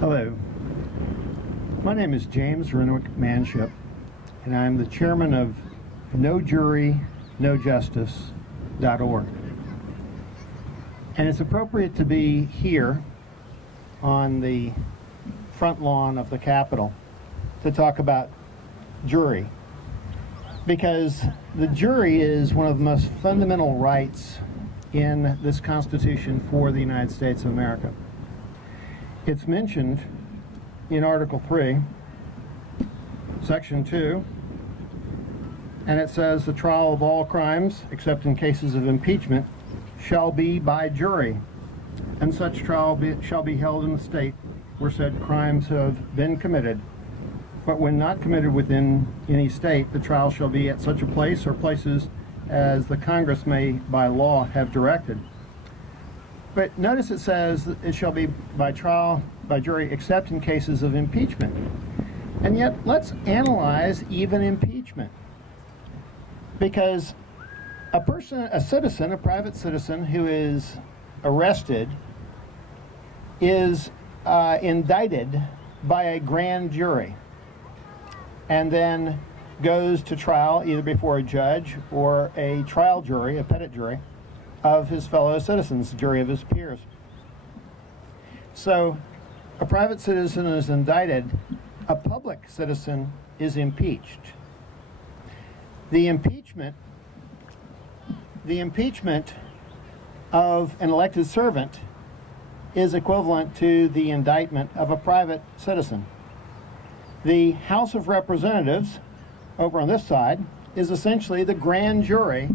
Hello, my name is James Renwick Manship, and I'm the chairman of NoJury, NoJustice.org. And it's appropriate to be here on the front lawn of the Capitol to talk about jury, because the jury is one of the most fundamental rights in this Constitution for the United States of America. It's mentioned in Article 3, Section 2, and it says the trial of all crimes, except in cases of impeachment, shall be by jury, and such trial shall be held in the state where said crimes have been committed. But when not committed within any state, the trial shall be at such a place or places as the Congress may by law have directed. But notice it says it shall be by trial, by jury, except in cases of impeachment. And yet, let's analyze even impeachment. Because a citizen, a private citizen who is arrested is indicted by a grand jury and then goes to trial either before a judge or a trial jury, a petit jury, of his fellow citizens, jury of his peers. So a private citizen is indicted, a public citizen is impeached. The impeachment of an elected servant is equivalent to the indictment of a private citizen. The House of Representatives, over on this side, is essentially the grand jury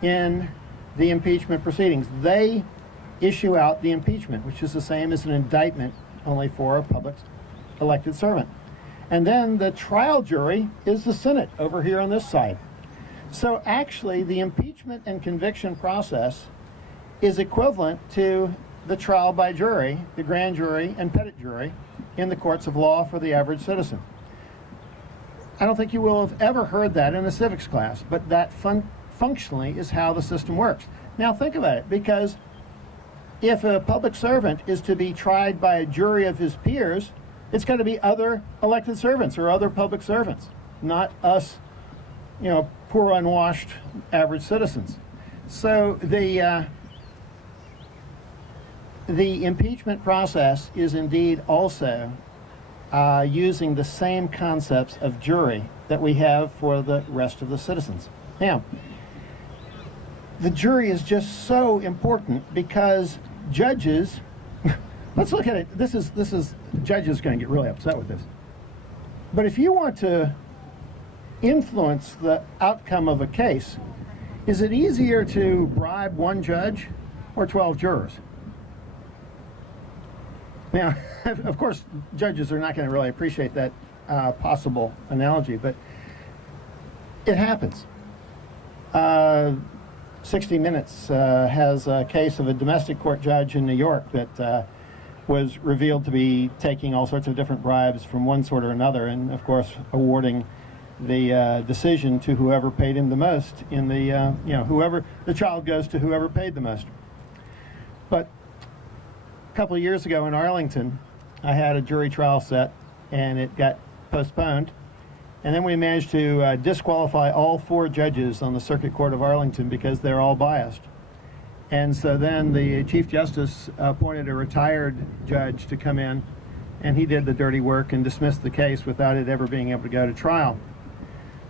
in the impeachment proceedings. They issue out the impeachment, which is the same as an indictment, only for a public elected servant. And then the trial jury is the Senate over here on this side. So actually, the impeachment and conviction process is equivalent to the trial by jury, the grand jury and petit jury in the courts of law for the average citizen. I don't think you will have ever heard that in a civics class, but that functionally is how the system works. Now think about it, because if a public servant is to be tried by a jury of his peers, it's going to be other elected servants or other public servants, not us, poor unwashed average citizens. So the impeachment process is indeed also using the same concepts of jury that we have for the rest of the citizens. Now, the jury is just so important because judges, let's look at it. This is judges going to get really upset with this. But if you want to influence the outcome of a case, is it easier to bribe one judge or 12 jurors? Now, of course, judges are not going to really appreciate that possible analogy, but it happens. 60 Minutes has a case of a domestic court judge in New York that was revealed to be taking all sorts of different bribes from one sort or another, and of course awarding the decision to whoever paid him the most in the, whoever, the child goes to whoever paid the most. But a couple of years ago in Arlington, I had a jury trial set and it got postponed. And then we managed to disqualify all 4 judges on the Circuit Court of Arlington because they're all biased. And so then the Chief Justice appointed a retired judge to come in, and he did the dirty work and dismissed the case without it ever being able to go to trial.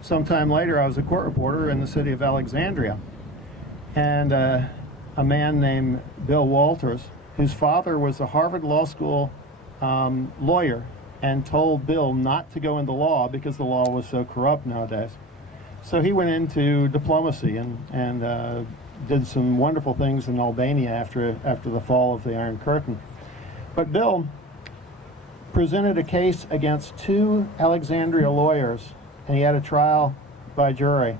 Sometime later, I was a court reporter in the city of Alexandria, and a man named Bill Walters, whose father was a Harvard Law School lawyer, and told Bill not to go into law because the law was so corrupt nowadays. So he went into diplomacy and did some wonderful things in Albania after the fall of the Iron Curtain. But Bill presented a case against 2 Alexandria lawyers, and he had a trial by jury.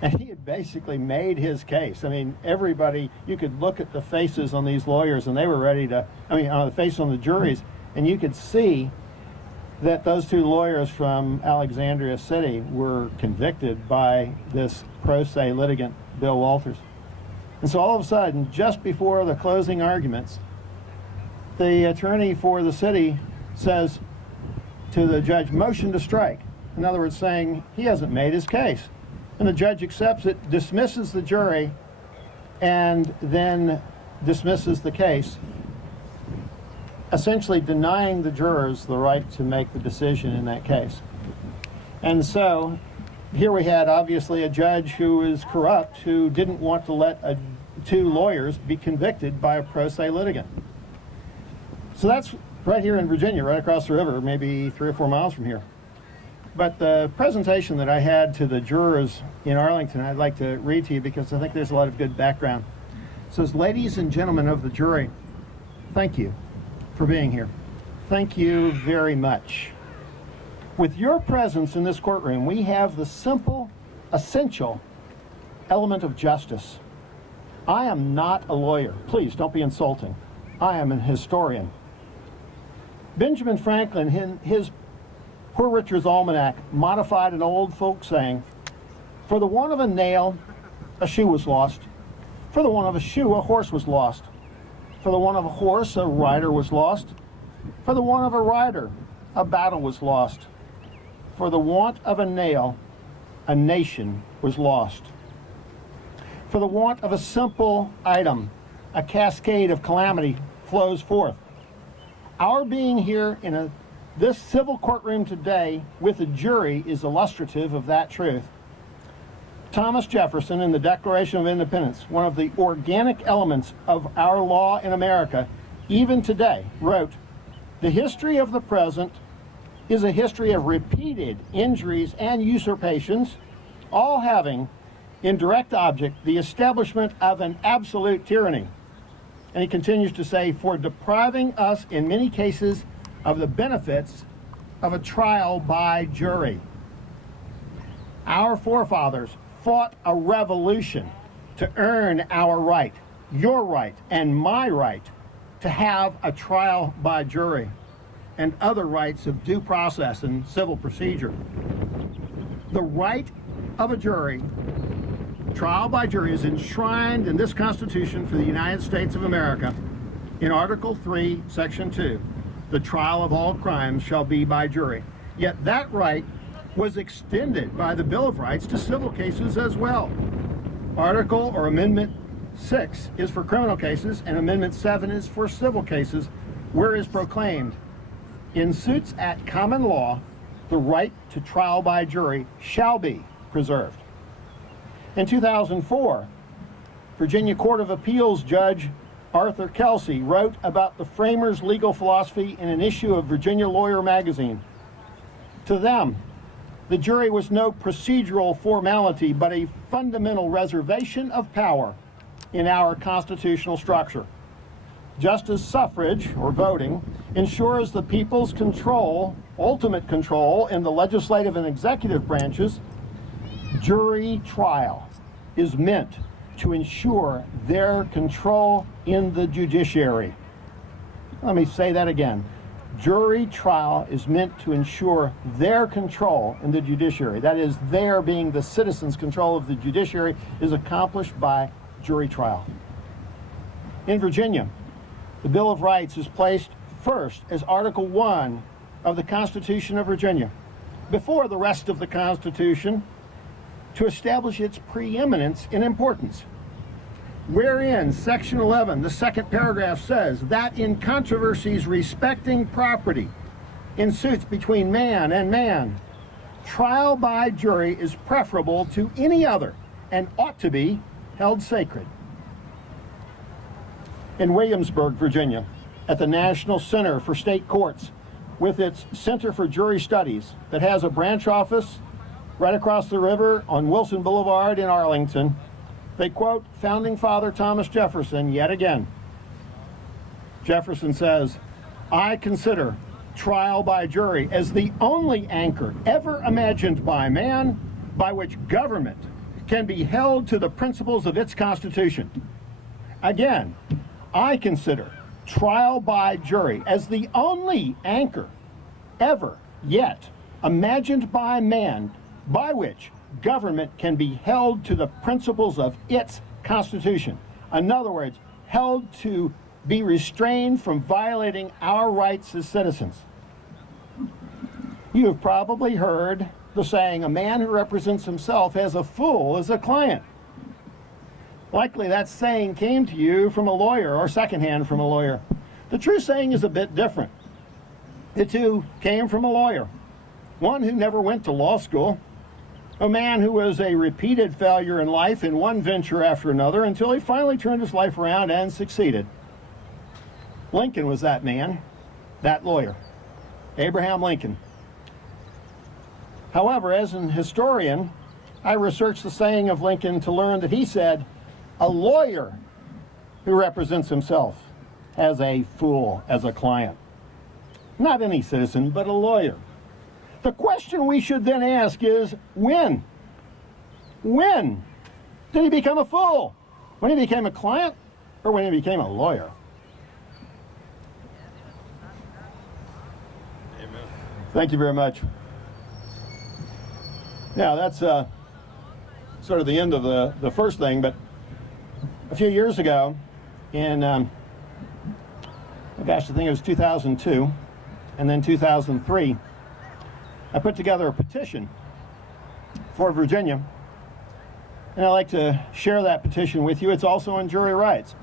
And he had basically made his case. I mean, everybody, you could look at the faces on these lawyers, and they were ready to, on the face on the juries, and you could see that those 2 lawyers from Alexandria City were convicted by this pro se litigant, Bill Walters. And so all of a sudden, just before the closing arguments, the attorney for the city says to the judge, motion to strike. In other words, saying he hasn't made his case. And the judge accepts it, dismisses the jury, and then dismisses the case, essentially denying the jurors the right to make the decision in that case. And so here we had obviously a judge who is corrupt, who didn't want to let two lawyers be convicted by a pro se litigant. So that's right here in Virginia, right across the river, maybe 3 or 4 miles from here. But the presentation that I had to the jurors in Arlington, I'd like to read to you because I think there's a lot of good background. It says, ladies and gentlemen of the jury, thank you for being here. Thank you very much. With your presence in this courtroom, we have the simple, essential element of justice. I am not a lawyer. Please don't be insulting. I am an historian. Benjamin Franklin, in his Poor Richard's Almanac, modified an old folk saying, for the want of a nail, a shoe was lost. For the want of a shoe, a horse was lost. For the want of a horse, a rider was lost. For the want of a rider, a battle was lost. For the want of a nail, a nation was lost. For the want of a simple item, a cascade of calamity flows forth. Our being here in this civil courtroom today with a jury is illustrative of that truth. Thomas Jefferson, in the Declaration of Independence, one of the organic elements of our law in America, even today, wrote, the history of the present is a history of repeated injuries and usurpations, all having in direct object the establishment of an absolute tyranny. And he continues to say, for depriving us in many cases of the benefits of a trial by jury. Our forefathers fought a revolution to earn our right, your right, and my right to have a trial by jury and other rights of due process and civil procedure. The right of a jury, trial by jury, is enshrined in this Constitution for the United States of America in Article 3, Section 2. The trial of all crimes shall be by jury. Yet that right was extended by the Bill of Rights to civil cases as well. Article or Amendment 6 is for criminal cases, and Amendment 7 is for civil cases, where is proclaimed, in suits at common law, the right to trial by jury shall be preserved. In 2004, Virginia Court of Appeals Judge Arthur Kelsey wrote about the framers' legal philosophy in an issue of Virginia Lawyer magazine. To them, the jury was no procedural formality, but a fundamental reservation of power in our constitutional structure. Just as suffrage, or voting, ensures the people's control, ultimate control, in the legislative and executive branches, jury trial is meant to ensure their control in the judiciary. Let me say that again. Jury trial is meant to ensure their control in the judiciary. That is, their being the citizens' control of the judiciary is accomplished by jury trial. In Virginia, the Bill of Rights is placed first as Article 1 of the Constitution of Virginia, before the rest of the Constitution, to establish its preeminence in importance. Wherein Section 11, the second paragraph, says that in controversies respecting property in suits between man and man, trial by jury is preferable to any other and ought to be held sacred. In Williamsburg, Virginia, at the National Center for State Courts, with its Center for Jury Studies that has a branch office right across the river on Wilson Boulevard in Arlington, they quote Founding Father Thomas Jefferson yet again. Jefferson says, I consider trial by jury as the only anchor ever imagined by man by which government can be held to the principles of its Constitution. Again, I consider trial by jury as the only anchor ever yet imagined by man by which government can be held to the principles of its Constitution. In other words, held to be restrained from violating our rights as citizens. You have probably heard the saying, a man who represents himself has a fool as a client. Likely that saying came to you from a lawyer or secondhand from a lawyer. The true saying is a bit different. The two came from a lawyer, one who never went to law school, a man who was a repeated failure in life in one venture after another until he finally turned his life around and succeeded. Lincoln was that man, that lawyer, Abraham Lincoln. However, as an historian, I researched the saying of Lincoln to learn that he said, a lawyer who represents himself has a fool as a client. Not any citizen, but a lawyer. The question we should then ask is, when? When did he become a fool? When he became a client or when he became a lawyer? Amen. Thank you very much. Now, that's sort of the end of the first thing, but a few years ago, in, I think it was 2002, and then 2003, I put together a petition for Virginia, and I'd like to share that petition with you. It's also on jury rights.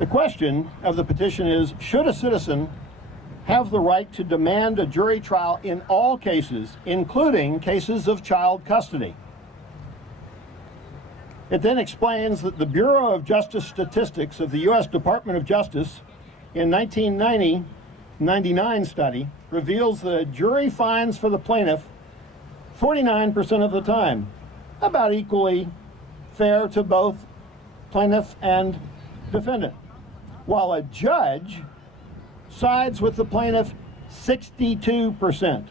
The question of the petition is, should a citizen have the right to demand a jury trial in all cases, including cases of child custody? It then explains that the Bureau of Justice Statistics of the U.S. Department of Justice in 1999 study reveals that a jury finds for the plaintiff 49% of the time, about equally fair to both plaintiff and defendant, while a judge sides with the plaintiff 62%,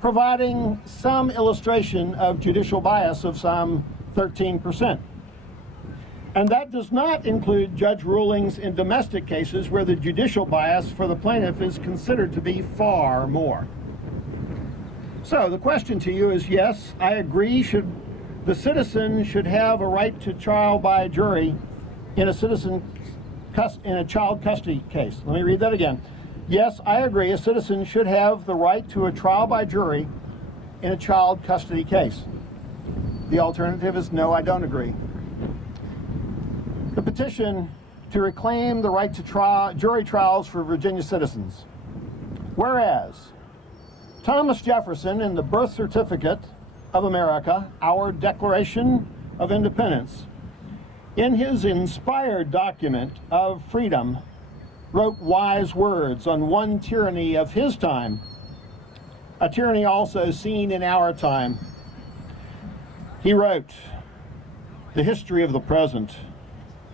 providing some illustration of judicial bias of some 13%. And that does not include judge rulings in domestic cases where the judicial bias for the plaintiff is considered to be far more. So the question to you is, yes, I agree, the citizen should have a right to trial by jury in a child custody case. Let me read that again. Yes, I agree, a citizen should have the right to a trial by jury in a child custody case. The alternative is no, I don't agree. The petition to reclaim the right to jury trials for Virginia citizens. Whereas Thomas Jefferson, in the Birth Certificate of America, our Declaration of Independence, in his inspired document of freedom, wrote wise words on one tyranny of his time, a tyranny also seen in our time. He wrote, "The history of the present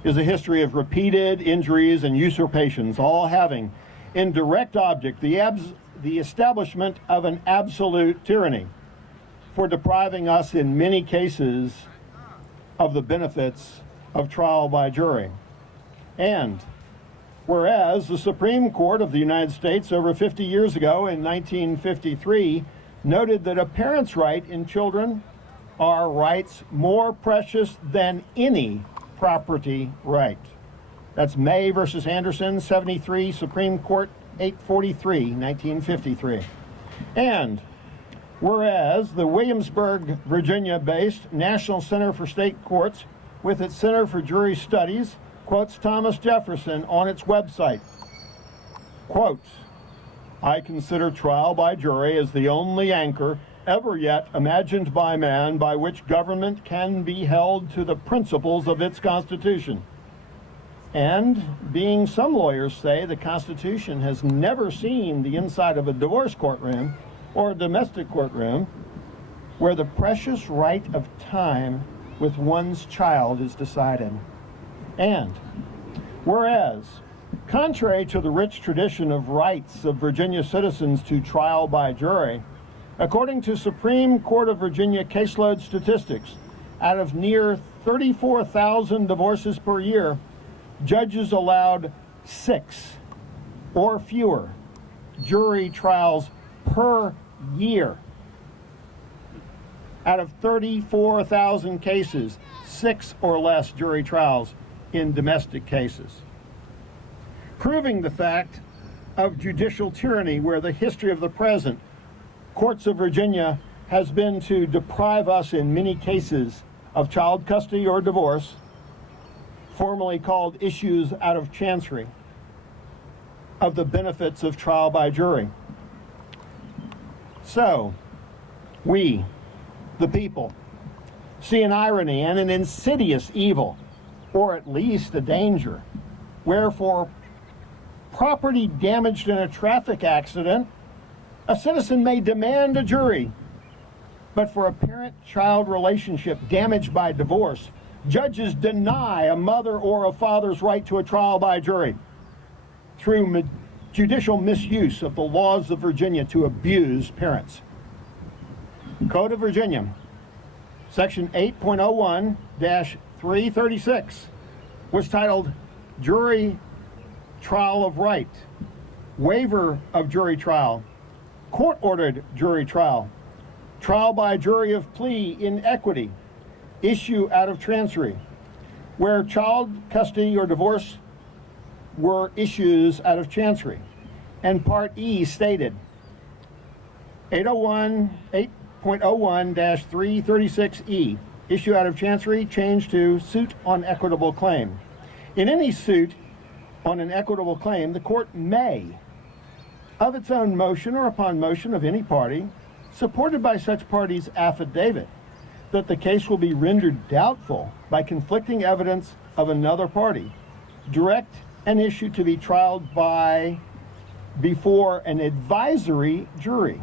is a history of repeated injuries and usurpations, all having in direct object the establishment of an absolute tyranny, for depriving us in many cases of the benefits of trial by jury. And whereas the Supreme Court of the United States over 50 years ago in 1953 noted that a parent's right in children are rights more precious than any property right." That's May versus Anderson, 73, Supreme Court 843, 1953. And whereas the Williamsburg, Virginia-based National Center for State Courts, with its Center for Jury Studies, quotes Thomas Jefferson on its website. Quote, "I consider trial by jury as the only anchor ever yet imagined by man by which government can be held to the principles of its Constitution. And being some lawyers say the Constitution has never seen the inside of a divorce courtroom or a domestic courtroom where the precious right of time with one's child is decided. And whereas, contrary to the rich tradition of rights of Virginia citizens to trial by jury, according to Supreme Court of Virginia caseload statistics, out of near 34,000 divorces per year, judges allowed 6 or fewer jury trials per year. Out of 34,000 cases, 6 or less jury trials in domestic cases. proving the fact of judicial tyranny, where the history of the present courts of Virginia has been to deprive us in many cases of child custody or divorce, formerly called issues out of chancery, of the benefits of trial by jury. So, we, the people, see an irony and an insidious evil, or at least a danger, wherefore property damaged in a traffic accident, a citizen may demand a jury. But for a parent-child relationship damaged by divorce, judges deny a mother or a father's right to a trial by jury through judicial misuse of the laws of Virginia to abuse parents. Code of Virginia, Section 8.01-336, was titled Jury Trial of Right, Waiver of Jury Trial, Court-Ordered Jury Trial, Trial by Jury of Plea in Equity, Issue out of Chancery, where child custody or divorce were issues out of Chancery. And Part E stated, 8.01-336E, issue out of Chancery, changed to suit on equitable claim. In any suit on an equitable claim, the court may, of its own motion or upon motion of any party, supported by such party's affidavit, that the case will be rendered doubtful by conflicting evidence of another party, direct an issue to be trialed before an advisory jury.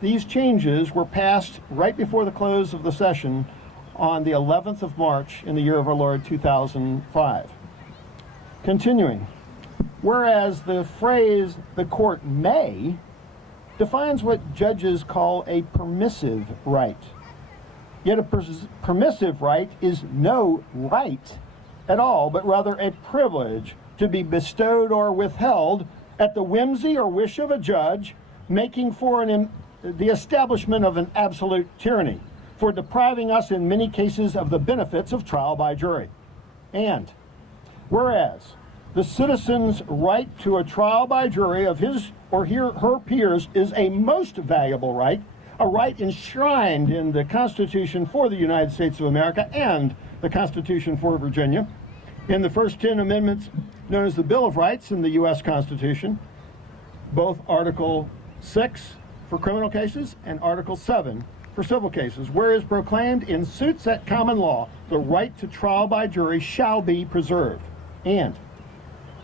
These changes were passed right before the close of the session on the 11th of March in the year of our Lord 2005. Continuing, whereas the phrase "the court may" defines what judges call a permissive right. Yet a permissive right is no right at all, but rather a privilege to be bestowed or withheld at the whimsy or wish of a judge, making for the establishment of an absolute tyranny, for depriving us in many cases of the benefits of trial by jury. And whereas the citizen's right to a trial by jury of his or her peers is a most valuable right, a right enshrined in the Constitution for the United States of America and the Constitution for Virginia, in the first 10 amendments known as the Bill of Rights in the U.S. Constitution, both Article 6 for criminal cases and Article 7 for civil cases, whereas proclaimed in suits at common law, the right to trial by jury shall be preserved. And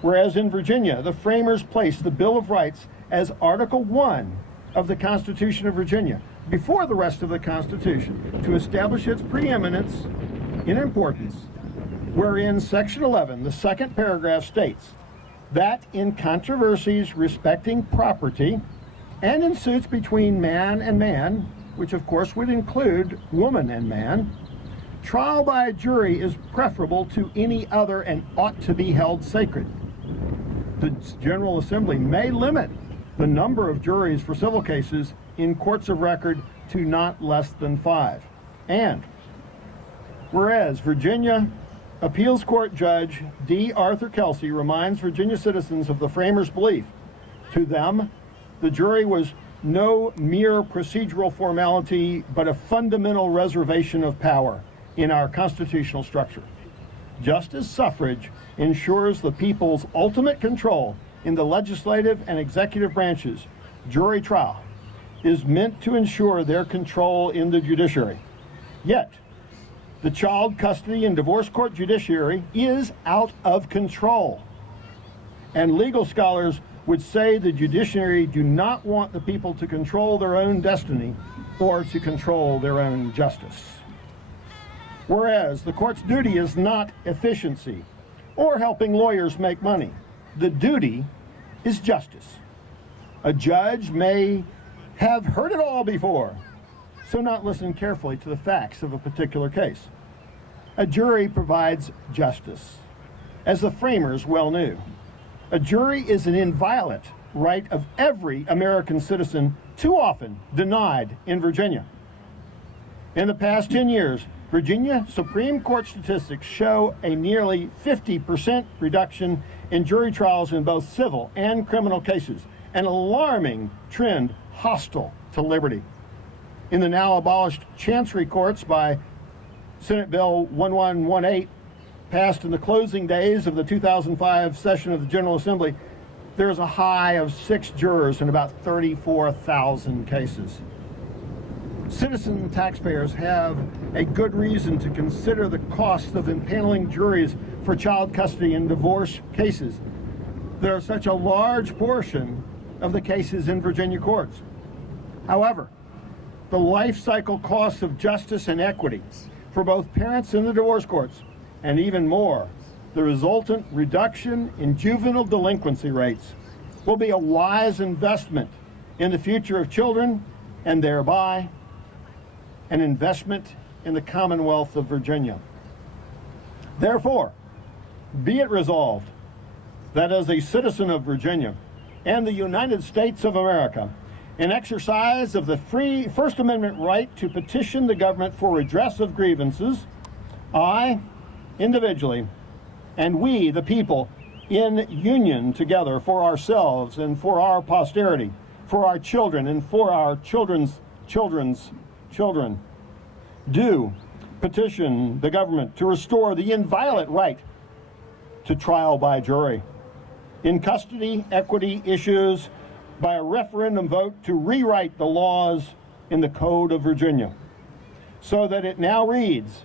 whereas in Virginia, the framers placed the Bill of Rights as Article 1 of the Constitution of Virginia before the rest of the Constitution to establish its preeminence in importance, wherein Section 11, the second paragraph, states that in controversies respecting property and in suits between man and man, which of course would include woman and man, trial by jury is preferable to any other and ought to be held sacred. The General Assembly may limit the number of juries for civil cases in courts of record to not less than 5. And whereas Virginia Appeals Court Judge D. Arthur Kelsey reminds Virginia citizens of the framers' belief, to them, the jury was no mere procedural formality, but a fundamental reservation of power in our constitutional structure. Just as suffrage ensures the people's ultimate control in the legislative and executive branches, jury trial is meant to ensure their control in the judiciary. Yet, the child custody and divorce court judiciary is out of control. And legal scholars would say the judiciary do not want the people to control their own destiny or to control their own justice. Whereas the court's duty is not efficiency or helping lawyers make money. The duty is justice. A judge may have heard it all before, so not listen carefully to the facts of a particular case. A jury provides justice, as the framers well knew. A jury is an inviolate right of every American citizen, too often denied in Virginia. In the past 10 years, Virginia Supreme Court statistics show a nearly 50% reduction in jury trials in both civil and criminal cases, an alarming trend hostile to liberty. In the now abolished chancery courts by Senate Bill 1118, passed in the closing days of the 2005 session of the General Assembly, there is a high of 6 jurors in about 34,000 cases. Citizen taxpayers have a good reason to consider the cost of impaneling juries for child custody and divorce cases. There are such a large portion of the cases in Virginia courts. However, the life cycle costs of justice and equity for both parents in the divorce courts, and even more, the resultant reduction in juvenile delinquency rates, will be a wise investment in the future of children, and thereby an investment in the Commonwealth of Virginia. Therefore, be it resolved that as a citizen of Virginia and the United States of America, in exercise of the free First Amendment right to petition the government for redress of grievances, I, individually, and we, the people, in union together for ourselves and for our posterity, for our children and for our children's children's children, do petition the government to restore the inviolate right to trial by jury in custody equity issues by a referendum vote to rewrite the laws in the Code of Virginia so that it now reads,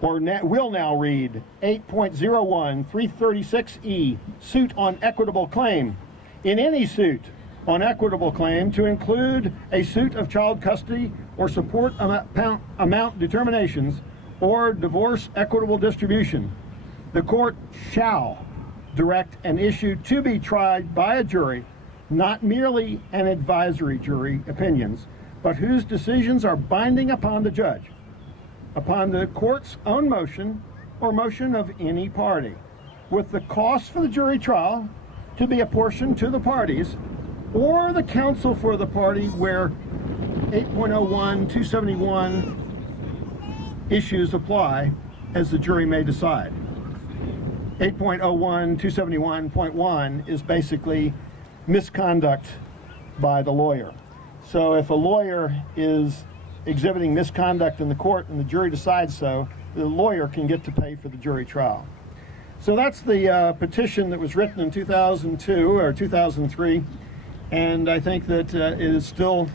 or will now read, 8.01 336E, suit on equitable claim. In any suit on equitable claim to include a suit of child custody or support amount determinations or divorce equitable distribution, the court shall direct an issue to be tried by a jury, not merely an advisory jury opinions, but whose decisions are binding upon the judge, upon the court's own motion or motion of any party, with the cost for the jury trial to be apportioned to the parties or the counsel for the party where 8.01 271 issues apply, as the jury may decide. 8.01 271.1 is basically misconduct by the lawyer. So if a lawyer is exhibiting misconduct in the court and the jury decides so, the lawyer can get to pay for the jury trial. So that's the petition that was written in 2002 or 2003, and I think that it is still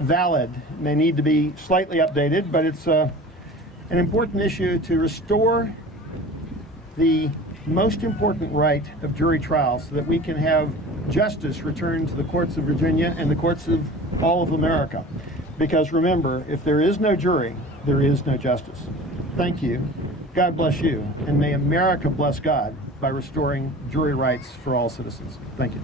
valid. It may need to be slightly updated, but it's an important issue to restore the most important right of jury trial so that we can have justice returned to the courts of Virginia and the courts of all of America. Because remember, if there is no jury, there is no justice. Thank you. God bless you. And may America bless God by restoring jury rights for all citizens. Thank you.